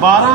12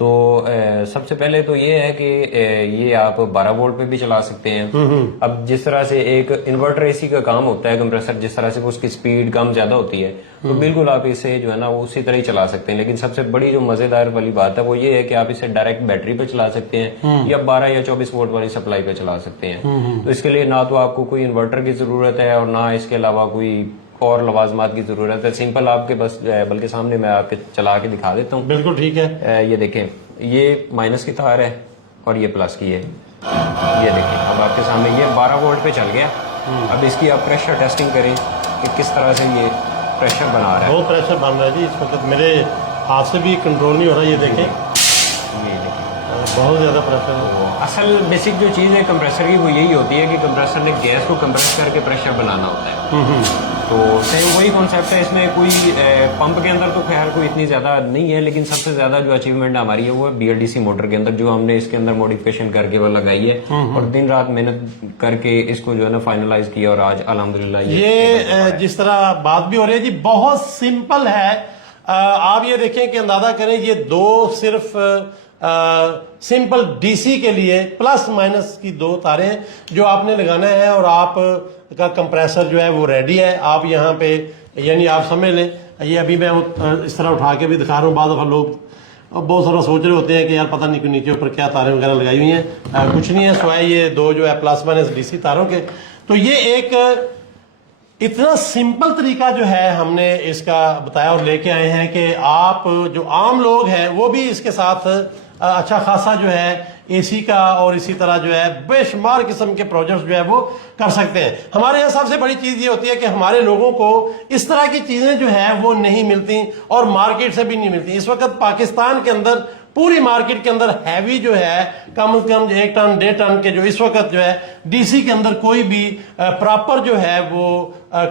تو سب سے پہلے تو یہ ہے کہ یہ آپ 12 وولٹ پہ بھی چلا سکتے ہیں. اب جس طرح سے ایک انورٹر اے سی کا کام ہوتا ہے کمپریسر، جس طرح سے اس کی سپیڈ کم زیادہ ہوتی ہے تو بالکل آپ اسے جو ہے نا وہ اسی طرح ہی چلا سکتے ہیں. لیکن سب سے بڑی جو مزیدار والی بات ہے وہ یہ ہے کہ آپ اسے ڈائریکٹ بیٹری پہ چلا سکتے ہیں یا 12 یا 24 وولٹ والی سپلائی پہ چلا سکتے ہیں. تو اس کے لیے نہ تو آپ کو کوئی انورٹر کی ضرورت ہے اور نہ اس کے علاوہ کوئی اور لوازمات کی ضرورت ہے. سمپل آپ کے بس بلکہ سامنے میں آپ کے چلا کے دکھا دیتا ہوں. بالکل ٹھیک ہے. یہ دیکھیں، یہ مائنس کی تار ہے اور یہ پلس کی ہے. یہ دیکھیں اب آپ کے سامنے یہ 12 وولٹ پہ چل گیا. اب اس کی آپ پریشر ٹیسٹنگ کریں کہ کس طرح سے یہ پریشر بنا رہا ہے. بہت پریشر بن رہا ہے جی اس وقت، میرے ہاتھ سے بھی کنٹرول نہیں ہو رہا. یہ دیکھیں یہ دیکھیں بہت زیادہ پریشر ہے. اصل بیسک جو چیز ہے کمپریسر کی وہ یہی ہوتی ہے کہ کمپریسر نے گیس کو کمپریس کر کے پریشر بنانا ہوتا ہے. تو سیم وہی کانسیپٹ ہے. اس میں کوئی پمپ کے اندر تو خیر کوئی اتنی زیادہ نہیں ہے، لیکن سب سے زیادہ جو اچیومنٹ ہماری ہے وہ BLDC موٹر کے اندر، جو ہم نے اس کے اندر موڈیفکیشن کر کے وہ لگائی ہے اور دن رات محنت کر کے اس کو جو ہے نا فائنلائز کیا اور آج الحمدللہ یہ جس طرح بات بھی ہو رہی ہے جی بہت سمپل ہے. آپ یہ دیکھیں کہ اندازہ کریں یہ دو صرف سمپل DC کے لیے پلس مائنس کی 2 تاریں ہیں جو آپ نے لگانا ہے اور آپ کا کمپریسر جو ہے وہ ریڈی ہے. آپ یہاں پہ یعنی آپ سمجھ لیں یہ ابھی میں اس طرح اٹھا کے بھی دکھا رہا ہوں. بعض دفعہ لوگ بہت سارا سوچ رہے ہوتے ہیں کہ یار پتہ نہیں کہ نیچے اوپر کیا تاریں وغیرہ لگائی ہوئی ہیں. کچھ نہیں ہے سوائے یہ 2 جو ہے پلس مائنس DC تاروں کے. تو یہ ایک اتنا سمپل طریقہ جو ہے ہم نے اس کا بتایا اور لے کے آئے ہیں کہ آپ جو عام لوگ ہیں وہ بھی اس کے ساتھ اچھا خاصا جو ہے AC کا اور اسی طرح جو ہے بے شمار قسم کے پروجیکٹس جو ہے وہ کر سکتے ہیں. ہمارے یہاں سب سے بڑی چیز یہ ہوتی ہے کہ ہمارے لوگوں کو اس طرح کی چیزیں جو ہیں وہ نہیں ملتی اور مارکیٹ سے بھی نہیں ملتی. اس وقت پاکستان کے اندر پوری مارکیٹ کے اندر ہیوی جو ہے کم از کم 1 ٹن 1.5 ٹن کے جو اس وقت جو ہے DC کے اندر کوئی بھی پراپر جو ہے وہ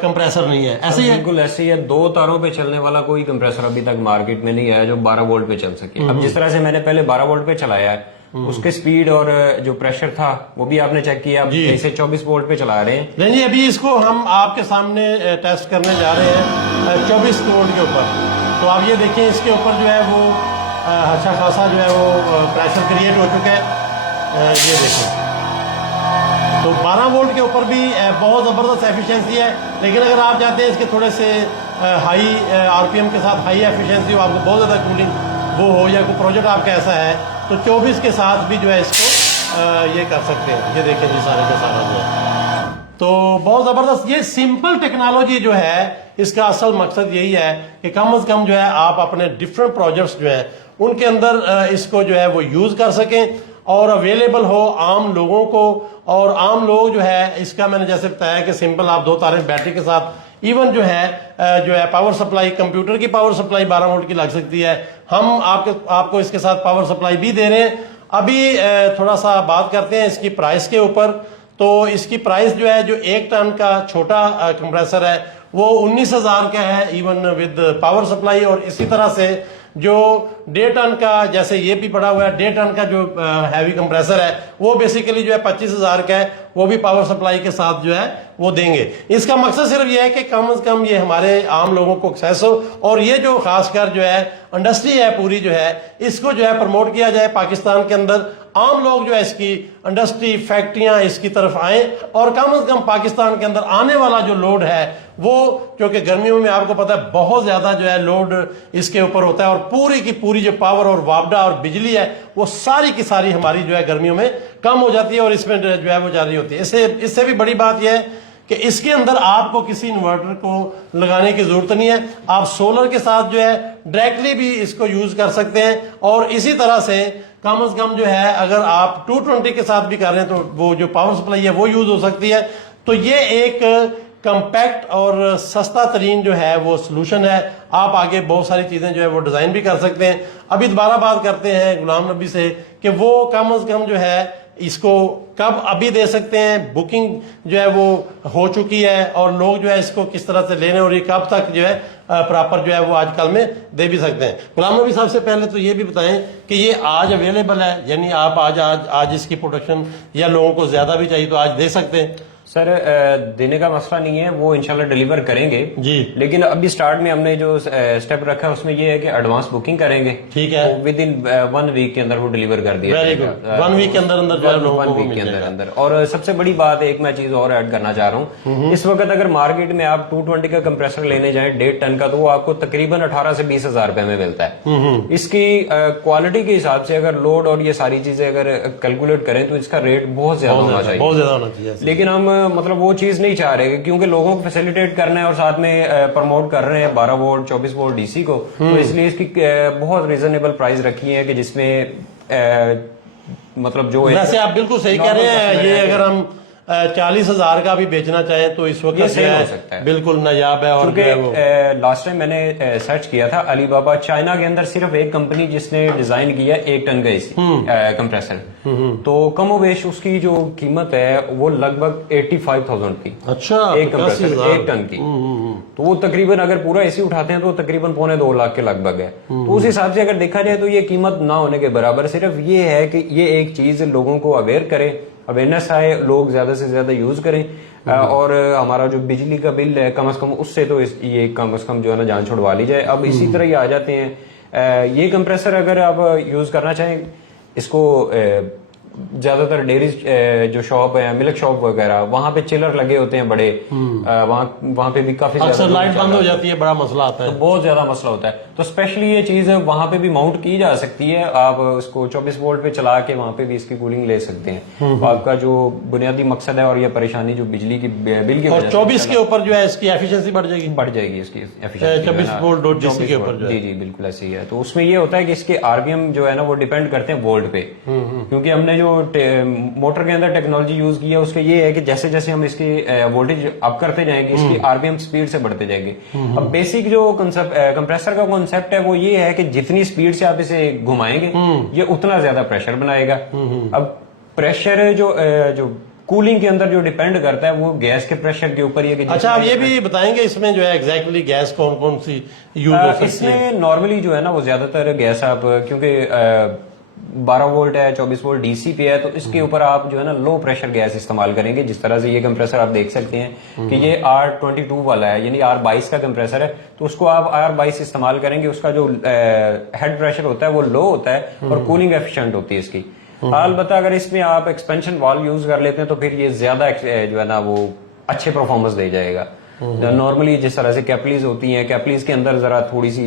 کمپریسر نہیں ہے. ایسے ہی بالکل ایسے ہی ہے. 2 تاروں پہ چلنے والا کوئی کمپریسر ابھی تک مارکیٹ میں نہیں آیا جو 12 وولٹ پہ چل سکے. اب جس طرح سے میں نے پہلے 12 وولٹ پہ چلایا ہے اس کے سپیڈ اور جو پریشر تھا وہ بھی آپ نے چیک کیا. اب اسے 24 وولٹ پہ چلا رہے ہیں. نہیں جی ابھی اس کو ہم آپ کے سامنے ٹیسٹ کرنے جا رہے ہیں 24 وولٹ کے اوپر. تو آپ یہ دیکھیں اس کے اوپر جو ہے وہ اچھا خاصا جو ہے وہ پریشر کریٹ ہو چکا ہے. یہ دیکھیں تو 12 وولٹ کے اوپر بھی بہت زبردست ایفیشنسی ہے. لیکن اگر آپ چاہتے ہیں اس کے تھوڑے سے ہائی RPM کے ساتھ ہائی ایفیشنسی ہو، آپ کو بہت زیادہ کولنگ وہ ہو یا کوئی پروجیکٹ آپ کا ایسا ہے تو 24 کے ساتھ بھی جو ہے اس کو یہ کر سکتے ہیں. یہ دیکھیں جی سارے کے سارا جو ہے تو بہت زبردست. یہ سمپل ٹیکنالوجی جو ہے اس کا اصل مقصد یہی ہے کہ کم از کم جو ہے آپ اپنے ڈفرینٹ پروجیکٹس جو ہیں ان کے اندر اس کو جو ہے وہ یوز کر سکیں اور اویلیبل ہو عام لوگوں کو. اور عام لوگ جو ہے اس کا میں نے جیسے بتایا کہ سمپل آپ 2 تاریں بیٹری کے ساتھ ایون جو ہے پاور سپلائی کمپیوٹر کی پاور سپلائی 12 وولٹ کی لگ سکتی ہے. ہم آپ کو اس کے ساتھ پاور سپلائی بھی دے رہے ہیں. ابھی تھوڑا سا بات کرتے ہیں اس کی پرائس کے اوپر. تو اس کی پرائس جو ہے جو 1 ٹن کا چھوٹا کمپریسر ہے وہ 19,000 کا ہے ایون ود پاور سپلائی. اور اسی طرح سے جو 1.5 ٹن کا جیسے یہ بھی پڑا ہوا ہے 1.5 ٹن کا جو ہیوی کمپریسر ہے وہ بیسیکلی جو ہے 25,000 کا ہے، وہ بھی پاور سپلائی کے ساتھ جو ہے وہ دیں گے. اس کا مقصد صرف یہ ہے کہ کم از کم یہ ہمارے عام لوگوں کو ایکسیس ہو اور یہ جو خاص کر جو ہے انڈسٹری ہے پوری جو ہے اس کو جو ہے پروموٹ کیا جائے پاکستان کے اندر. عام لوگ جو ہے اس کی انڈسٹری فیکٹریاں اس کی طرف آئیں اور کم از کم پاکستان کے اندر آنے والا جو لوڈ ہے وہ کیونکہ گرمیوں میں آپ کو پتا ہے بہت زیادہ جو ہے لوڈ اس کے اوپر ہوتا ہے اور پوری کی پوری جو پاور اور وابڈا اور بجلی ہے وہ ساری کی ساری ہماری جو ہے گرمیوں میں کم ہو جاتی ہے اور اس میں جو ہے وہ جاری ہوتی ہے. اس سے بھی بڑی بات یہ ہے کہ اس کے اندر آپ کو کسی انورٹر کو لگانے کی ضرورت نہیں ہے. آپ سولر کے ساتھ جو ہے ڈائریکٹلی بھی اس کو یوز کر سکتے ہیں. اور اسی طرح سے کم از کم جو ہے اگر آپ 220 کے ساتھ بھی کر رہے ہیں تو وہ جو پاور سپلائی ہے وہ یوز ہو سکتی ہے. تو یہ ایک کمپیکٹ اور سستا ترین جو ہے وہ سلوشن ہے. آپ آگے بہت ساری چیزیں جو ہے وہ ڈیزائن بھی کر سکتے ہیں. ابھی دوبارہ بات کرتے ہیں غلام نبی سے کہ وہ کم از کم جو ہے اس کو کب ابھی دے سکتے ہیں. بکنگ جو ہے وہ ہو چکی ہے اور لوگ جو ہے اس کو کس طرح سے لینے اور یہ کب تک جو ہے پراپر جو ہے وہ آج کل میں دے بھی سکتے ہیں. غلام نبی صاحب سے پہلے تو یہ بھی بتائیں کہ یہ آج اویلیبل ہے، یعنی آپ آج اس کی پروڈکشن یا لوگوں کو زیادہ بھی چاہیے تو آج دے سکتے ہیں؟ سر دینے کا مسئلہ نہیں ہے, وہ انشاءاللہ ڈیلیور کریں گے جی, لیکن ابھی سٹارٹ میں ہم نے جو سٹیپ رکھا ہے اس میں یہ ہے کہ ایڈوانس بکنگ کریں گے, ٹھیک ہے, ود ان 1 ویک کے اندر وہ ڈیلیور کر دیا ویری گڈ, 1 ویک کے اندر اندر جو ہے لوگوں کو مل جائے گا. اور سب سے بڑی بات ایک میں چیز اور ایڈ کرنا چاہ رہا ہوں, اس وقت اگر مارکیٹ میں آپ 220 کا کمپریسر لینے جائیں 1.5 ٹن کا, تو وہ آپ کو تقریباً 18 سے 20 ہزار روپے میں ملتا ہے. اس کی کوالٹی کے حساب سے اگر لوڈ اور یہ ساری چیزیں اگر کیلکولیٹ کریں تو اس کا ریٹ بہت زیادہ ہونا چاہیے, بہت زیادہ ہونا چاہیے. لیکن ہم مطلب وہ چیز نہیں چاہ رہے, کیونکہ لوگوں کو فیسیلیٹیٹ کرنا ہے اور ساتھ میں پروموٹ کر رہے ہیں 12 وولٹ 24 وولٹ ڈی سی کو, تو اس لیے اس کی بہت ریزنیبل پرائز رکھی ہے کہ جس میں مطلب جو ویسے آپ بالکل صحیح کہہ رہے ہیں. یہ اگر ہم 40,000 کا بھی بیچنا چاہیں تو اس وقت بالکل نایاب ہے. اور لاسٹ ٹائم میں نے سرچ کیا تھا, علی بابا چائنا کے اندر صرف ایک کمپنی جس نے ڈیزائن کیا 1 ٹن کا کمپریسر, تو کم و بیش اس کی جو قیمت ہے وہ لگ بھگ 85,000 تھی. اچھا, ایک کمپریسر 1 ٹن کی, تو وہ تقریباً اگر پورا اے سی اٹھاتے ہیں تو تقریباً 2.25 لاکھ کے لگ بھگ ہے. تو اس حساب سے اگر دیکھا جائے تو یہ قیمت نہ ہونے کے برابر. صرف یہ ہے کہ یہ ایک چیز لوگوں کو اویئر کرے, اویئرنیس آئے, لوگ زیادہ سے زیادہ یوز کریں, اور ہمارا جو بجلی کا بل ہے کم از کم اس سے تو یہ کم از کم جو ہے نا جان چھڑوا لی جائے. اب اسی طرح یہ آ جاتے ہیں, یہ کمپریسر اگر آپ یوز کرنا چاہیں, اس کو زیادہ تر ڈیری جو شاپ ہے, ملک شاپ وغیرہ, وہاں پہ چلر لگے ہوتے ہیں بڑے, وہاں پہ بھی کافی اکثر لائٹ بند ہو جاتی ہے, بڑا مسئلہ آتا ہے, بہت زیادہ مسئلہ ہوتا ہے. تو اسپیشلی یہ چیز وہاں پہ بھی ماؤنٹ کی جا سکتی ہے, آپ اس کو 24 وولٹ پہ چلا کے وہاں پہ بھی اس کی کولنگ لے سکتے ہیں. آپ کا جو بنیادی مقصد ہے اور یہ پریشانی جو بجلی کی بل کی اور 24 کے اوپر جو ہے اس کی ایفیشنسی بڑھ جائے گی اس کی ایفیشنسی 24 وولٹ ڈی سی کے اوپر. جی جی بالکل ایسے ہی ہے. تو اس میں یہ ہوتا ہے کہ اس کے آر پی ایم جو ہے نا وہ ڈیپینڈ کرتے ہیں وولٹ پہ, کیونکہ ہم نے جو موٹر کے اندر ٹیکنالوجی یوز کی ہے اس کا یہ ہے کہ جیسے جیسے ہم اس کی وولٹیج اپ کرتے جائیں گے اس کی آر پی ایم سپیڈ سے بڑھتے جائیں گے. اب بیسک جو کمپریسر کا کانسیپٹ ہے وہ یہ ہے کہ جتنی سپیڈ سے آپ اسے گھمائیں گے یہ اتنا زیادہ پریشر بنائے گا. اب پریشر جو کولنگ کے اندر جو ڈیپینڈ کرتا ہے وہ گیس کے پریشر کے اوپر. اچھا, آپ یہ بھی بتائیں گے اس میں جو ہے ایگزیکٹلی گیس کون کون سی یوز ہو سکتی ہے؟ اس میں نارملی جو ہے نا وہ زیادہ تر گیس آپ, کیونکہ 12 وولٹ ہے 24 وولٹ ڈی سی پہ ہے, تو اس کے اوپر آپ جو ہے نا لو پریشر گیس استعمال کریں گے. جس طرح سے یہ کمپریسر آپ دیکھ سکتے ہیں کہ یہ R22 والا ہے, یعنی R22 کا کمپریسر ہے, تو اس کو آپ R22 استعمال کریں گے. اس کا جو ہیڈ پریشر ہوتا ہے وہ لو ہوتا ہے اور کولنگ ایفیشینٹ ہوتی ہے اس کی. البتہ اگر اس میں آپ ایکسپینشن والو یوز کر لیتے ہیں تو پھر یہ زیادہ جو ہے نا وہ اچھے پرفارمنس دے جائے گا. نارملی جس طرح سے کیپلیز ہوتی ہیں, کیپلیز کے اندر ذرا تھوڑی سی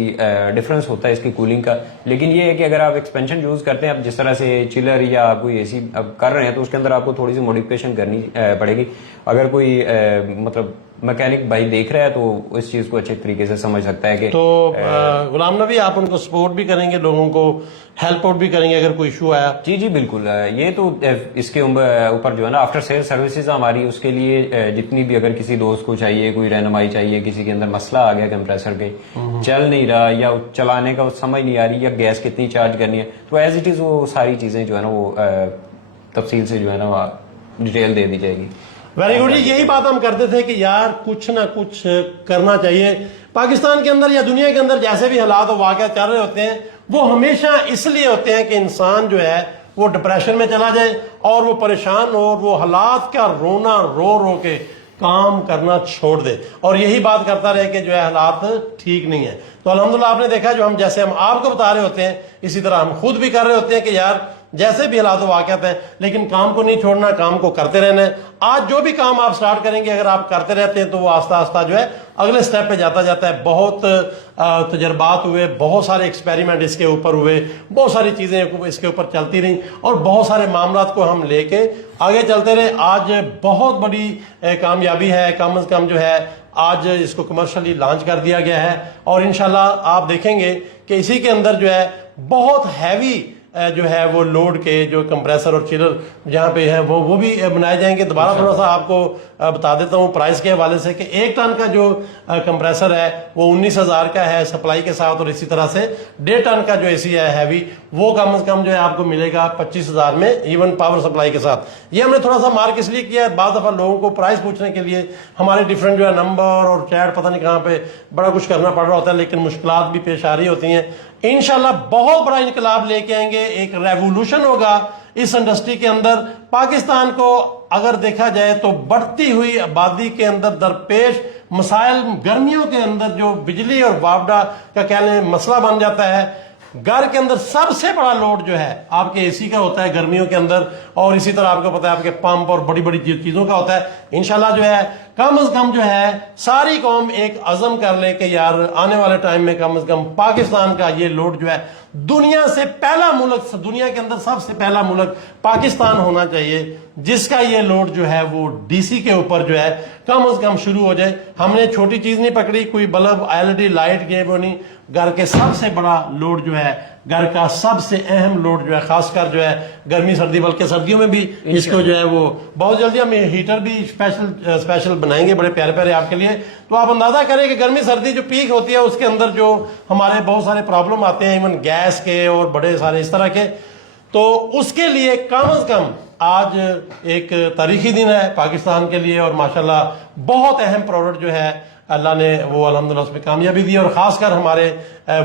ڈفرنس ہوتا ہے اس کی کولنگ کا, لیکن یہ ہے کہ اگر آپ ایکسپینشن یوز کرتے ہیں, اب جس طرح سے چلر یا کوئی اے سی اب کر رہے ہیں تو اس کے اندر آپ کو تھوڑی سی موڈیفکیشن کرنی پڑے گی. اگر کوئی مطلب میکینک بھائی دیکھ رہا ہے تو اس چیز کو اچھے طریقے سے سمجھ سکتا ہے کہ. تو غلام نبی آپ ان کو سپورٹ بھی کریں گے, لوگوں کو ہیلپ آؤٹ بھی کریں گے اگر کوئی ایشو آیا؟ جی جی بالکل. یہ تو اس کے اوپر جو ہے نا آفٹر سیل سروسز ہماری, اس کے لیے جتنی بھی اگر کسی دوست کو چاہیے, کوئی رہنمائی چاہیے, کسی کے اندر مسئلہ آ گیا کمپریسر کے, چل نہیں رہا یا چلانے کا سمجھ نہیں آ رہی, یا گیس کتنی چارج کرنی ہے, تو ایز اٹ از وہ ساری چیزیں جو ہے نا وہ تفصیل سے جو ہے نا ڈیٹیل دے دی جائے گی. Very good. یہی بات ہم کرتے تھے کہ یار کچھ نہ کچھ کرنا چاہیے. پاکستان کے اندر یا دنیا کے اندر جیسے بھی حالات و واقعات چل رہے ہوتے ہیں وہ ہمیشہ اس لیے ہوتے ہیں کہ انسان جو ہے وہ ڈپریشن میں چلا جائے اور وہ پریشان ہو, اور وہ حالات کا رونا رو رو کے کام کرنا چھوڑ دے, اور یہی بات کرتا رہے کہ جو ہے حالات ٹھیک نہیں ہیں. تو الحمدللہ آپ نے دیکھا جو ہم جیسے ہم آپ کو بتا رہے ہوتے ہیں اسی طرح ہم خود بھی کر رہے ہوتے ہیں کہ یار جیسے بھی حالات و واقعات ہیں لیکن کام کو نہیں چھوڑنا, کام کو کرتے رہنا ہے. آج جو بھی کام آپ سٹارٹ کریں گے اگر آپ کرتے رہتے ہیں تو وہ آہستہ آہستہ جو ہے اگلے سٹیپ پہ جاتا جاتا ہے. بہت تجربات ہوئے, بہت سارے ایکسپیریمنٹ اس کے اوپر ہوئے, بہت ساری چیزیں اس کے اوپر چلتی رہیں اور بہت سارے معاملات کو ہم لے کے آگے چلتے رہے. آج بہت بڑی کامیابی ہے, کم از کم جو ہے آج اس کو کمرشلی لانچ کر دیا گیا ہے, اور انشاءاللہ آپ دیکھیں گے کہ اسی کے اندر جو ہے بہت ہیوی جو ہے وہ لوڈ کے جو کمپریسر اور چلر جہاں پہ ہے وہ بھی بنائے جائیں گے. دوبارہ تھوڑا سا آپ کو بتا دیتا ہوں پرائز کے حوالے سے کہ 1 ٹن کا جو کمپریسر ہے وہ 19,000 کا ہے سپلائی کے ساتھ, اور اسی طرح سے 1.5 ٹن کا جو اے سی ہے ہیوی وہ کم از کم جو ہے آپ کو ملے گا 25,000 میں, ایون پاور سپلائی کے ساتھ. یہ ہم نے تھوڑا سا مارک اس لیے کیا ہے, بعض دفعہ لوگوں کو پرائز پوچھنے کے لیے ہمارے ڈفرینٹ جو ہے نمبر اور چیٹ پتہ نہیں کہاں پہ بڑا کچھ کرنا پڑ رہا ہوتا ہے, لیکن مشکلات بھی پیش آ رہی ہوتی ہیں. انشاءاللہ بہت بڑا انقلاب لے کے آئیں گے, ایک ریولوشن ہوگا اس انڈسٹری کے اندر. پاکستان کو اگر دیکھا جائے تو بڑھتی ہوئی آبادی کے اندر درپیش مسائل، گرمیوں کے اندر جو بجلی اور وابڈا کا کہنے مسئلہ بن جاتا ہے، گھر کے اندر سب سے بڑا لوڈ جو ہے آپ کے اے سی کا ہوتا ہے گرمیوں کے اندر، اور اسی طرح آپ کو پتا ہے آپ کے پمپ اور بڑی بڑی چیزوں کا ہوتا ہے. انشاءاللہ جو ہے کم از کم جو ہے ساری قوم ایک عزم کر لے کہ یار آنے والے ٹائم میں کم از کم پاکستان کا یہ لوڈ جو ہے دنیا سے پہلا ملک، دنیا کے اندر سب سے پہلا ملک پاکستان ہونا چاہیے جس کا یہ لوڈ جو ہے وہ ڈی سی کے اوپر جو ہے کم از کم شروع ہو جائے. ہم نے چھوٹی چیز نہیں پکڑی، کوئی بلب LED لائٹ گئے وہ نہیں، گھر کے سب سے بڑا لوڈ جو ہے، گھر کا سب سے اہم لوڈ جو ہے، خاص کر جو ہے گرمی سردی، بلکہ سردیوں میں بھی اس کو جو ہے وہ بہت جلدی ہم ہیٹر بھی اسپیشل بنائیں گے بڑے پیارے پیارے آپ کے لیے. تو آپ اندازہ کریں کہ گرمی سردی جو پیک ہوتی ہے اس کے اندر جو ہمارے بہت سارے پرابلم آتے ہیں ایون گیس کے اور بڑے سارے اس طرح کے، تو اس کے لیے کم از کم آج ایک تاریخی دن ہے پاکستان کے لیے، اور ماشاءاللہ بہت اہم پروڈکٹ جو ہے اللہ نے وہ الحمدللہ اس میں کامیابی دی. اور خاص کر ہمارے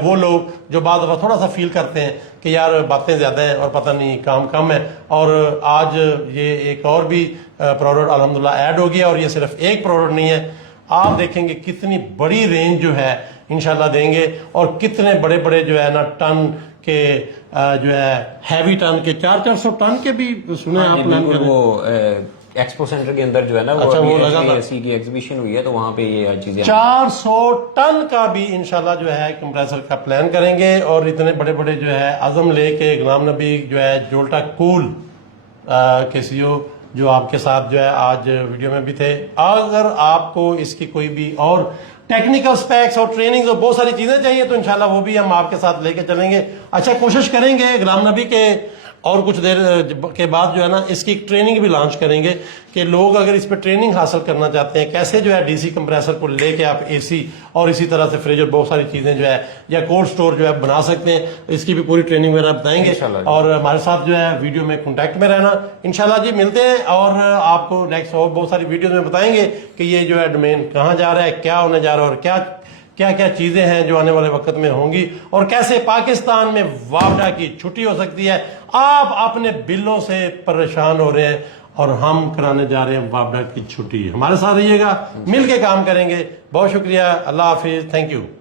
وہ لوگ جو بعض دفعہ تھوڑا سا فیل کرتے ہیں کہ یار باتیں زیادہ ہیں اور پتہ نہیں کام کم ہے، اور آج یہ ایک اور بھی پروڈکٹ الحمدللہ ایڈ ہو گیا، اور یہ صرف ایک پروڈکٹ نہیں ہے، آپ دیکھیں گے کتنی بڑی رینج جو ہے انشاءاللہ دیں گے، اور کتنے بڑے بڑے جو ہے نا ٹن کے جو ہے ہیوی ٹن کے 400 ٹن کے بھی سنے آپ پلان کریں. وہ ایکسپو سینٹر کے اندر جو ہے نا وہ لگا ایسی کی ایگزیبیشن ہوئی ہے، تو وہاں پہ یہ چیزیں 400 ٹن کا بھی انشاءاللہ جو ہے کمپریسر کا پلان کریں گے، اور اتنے بڑے بڑے جو ہے عزم لے کے غلام نبی جو ہے جولٹا کول کے CEO جو آپ کے ساتھ جو ہے آج ویڈیو میں بھی تھے. اگر آپ کو اس کی کوئی بھی اور ٹیکنیکل سپیکس اور ٹریننگ اور بہت ساری چیزیں چاہیے تو انشاءاللہ وہ بھی ہم آپ کے ساتھ لے کے چلیں گے. اچھا کوشش کریں گے غلام نبی کے اور کچھ دیر کے بعد جو ہے نا اس کی ٹریننگ بھی لانچ کریں گے کہ لوگ اگر اس پہ ٹریننگ حاصل کرنا چاہتے ہیں کیسے جو ہے ڈی سی کمپریسر کو لے کے آپ اے سی اور اسی طرح سے فریج اور بہت ساری چیزیں جو ہے یا کولڈ سٹور جو ہے بنا سکتے ہیں، اس کی بھی پوری ٹریننگ وغیرہ بتائیں گے. اور ہمارے ساتھ جو ہے ویڈیو میں کانٹیکٹ میں رہنا انشاءاللہ جی. ملتے ہیں اور آپ کو نیکسٹ اور بہت ساری ویڈیوز میں بتائیں گے کہ یہ جو ہے ڈومین کہاں جا رہا ہے، کیا ہونے جا رہا ہے، اور کیا کیا چیزیں ہیں جو آنے والے وقت میں ہوں گی، اور کیسے پاکستان میں وابڈا کی چھٹی ہو سکتی ہے. آپ اپنے بلوں سے پریشان ہو رہے ہیں اور ہم کرانے جا رہے ہیں وابڈا کی چھٹی. ہمارے ساتھ رہیے گا، مل کے کام کریں گے. بہت شکریہ، اللہ حافظ، تھینک یو.